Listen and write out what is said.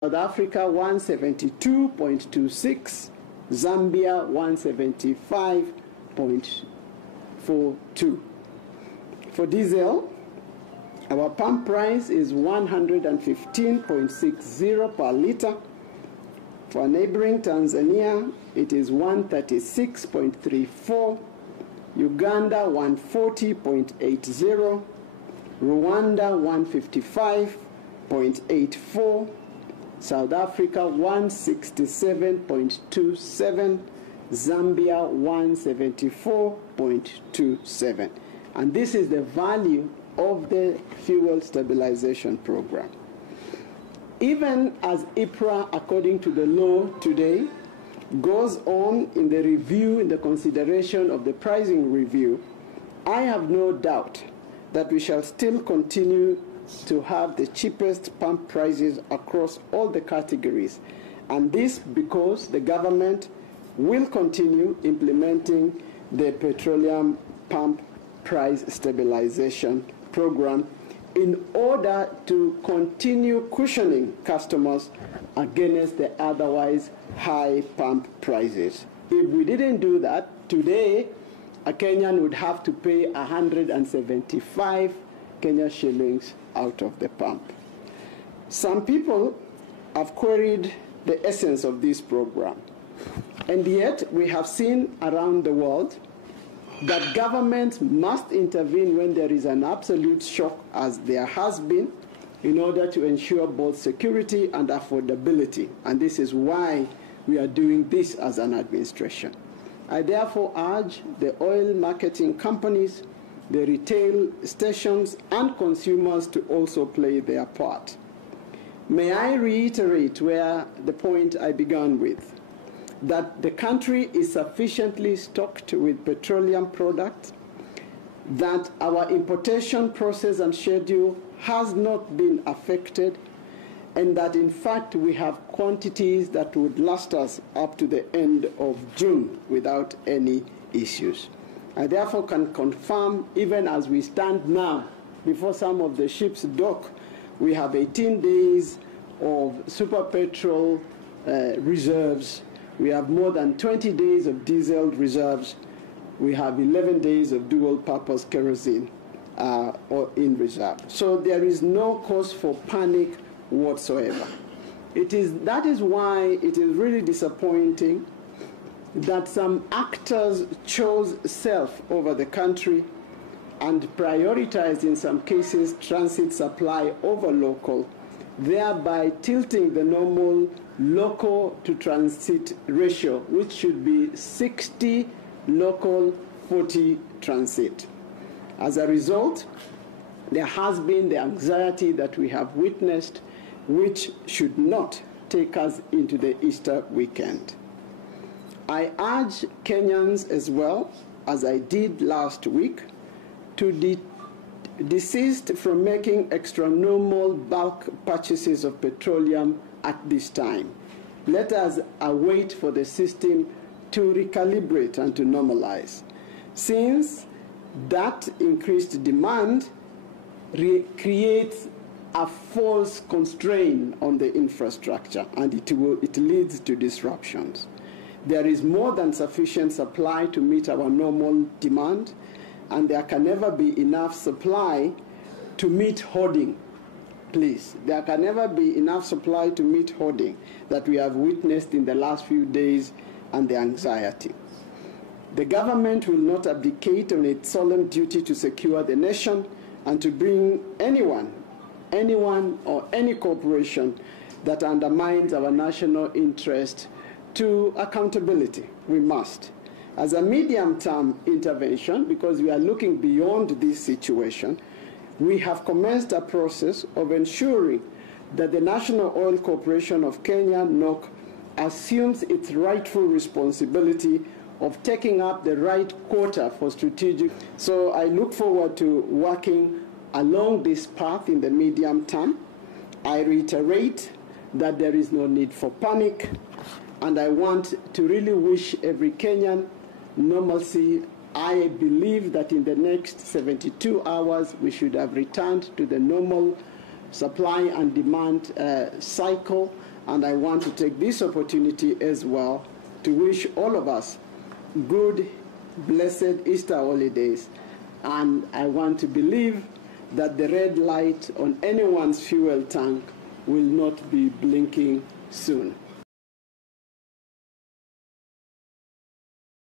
South Africa 172.26, Zambia 175.42. For diesel, our pump price is 115.60 per liter. For neighboring Tanzania, it is 136.34, Uganda 140.80, Rwanda 155.84, South Africa 167.27, Zambia 174.27. And this is the value of the fuel stabilization program. Even as IPRA, according to the law today, goes on in the review, in the consideration of the pricing review, I have no doubt that we shall still continue to have the cheapest pump prices across all the categories. And this because the government will continue implementing the petroleum pump price stabilization program in order to continue cushioning customers against the otherwise high pump prices. If we didn't do that, today a Kenyan would have to pay 175 Kenya shillings out of the pump. Some people have queried the essence of this program, and yet we have seen around the world that governments must intervene when there is an absolute shock, as there has been, in order to ensure both security and affordability. And this is why we are doing this as an administration. I therefore urge the oil marketing companies, the retail stations, and consumers to also play their part. May I reiterate the point I began with, that the country is sufficiently stocked with petroleum products, that our importation process and schedule has not been affected, and that in fact we have quantities that would last us up to the end of June without any issues. I therefore can confirm, even as we stand now before some of the ships dock, we have 18 days of super petrol reserves. We have more than 20 days of diesel reserves. We have 11 days of dual-purpose kerosene in reserve. So there is no cause for panic whatsoever. That is why it is really disappointing that some actors chose self over the country and prioritized, in some cases, transit supply over local, thereby tilting the normal local to transit ratio, which should be 60 local, 40 transit. As a result, there has been the anxiety that we have witnessed, which should not take us into the Easter weekend. I urge Kenyans as well, as I did last week, to desist from making extra-normal bulk purchases of petroleum at this time. Let us await for the system to recalibrate and to normalize, since that increased demand creates a false constraint on the infrastructure, and it leads to disruptions. There is more than sufficient supply to meet our normal demand, and there can never be enough supply to meet hoarding. Please, there can never be enough supply to meet hoarding that we have witnessed in the last few days, and the anxiety. The government will not abdicate on its solemn duty to secure the nation and to bring anyone or any corporation that undermines our national interest to accountability. We must. As a medium-term intervention, because we are looking beyond this situation, we have commenced a process of ensuring that the National Oil Corporation of Kenya, NOC, assumes its rightful responsibility of taking up the right quota for strategic. So I look forward to working along this path in the medium term. I reiterate that there is no need for panic, and I want to really wish every Kenyan normalcy. I believe that in the next 72 hours we should have returned to the normal supply and demand cycle, And I want to take this opportunity as well to wish all of us good, blessed Easter holidays. And I want to believe that the red light on anyone's fuel tank will not be blinking soon.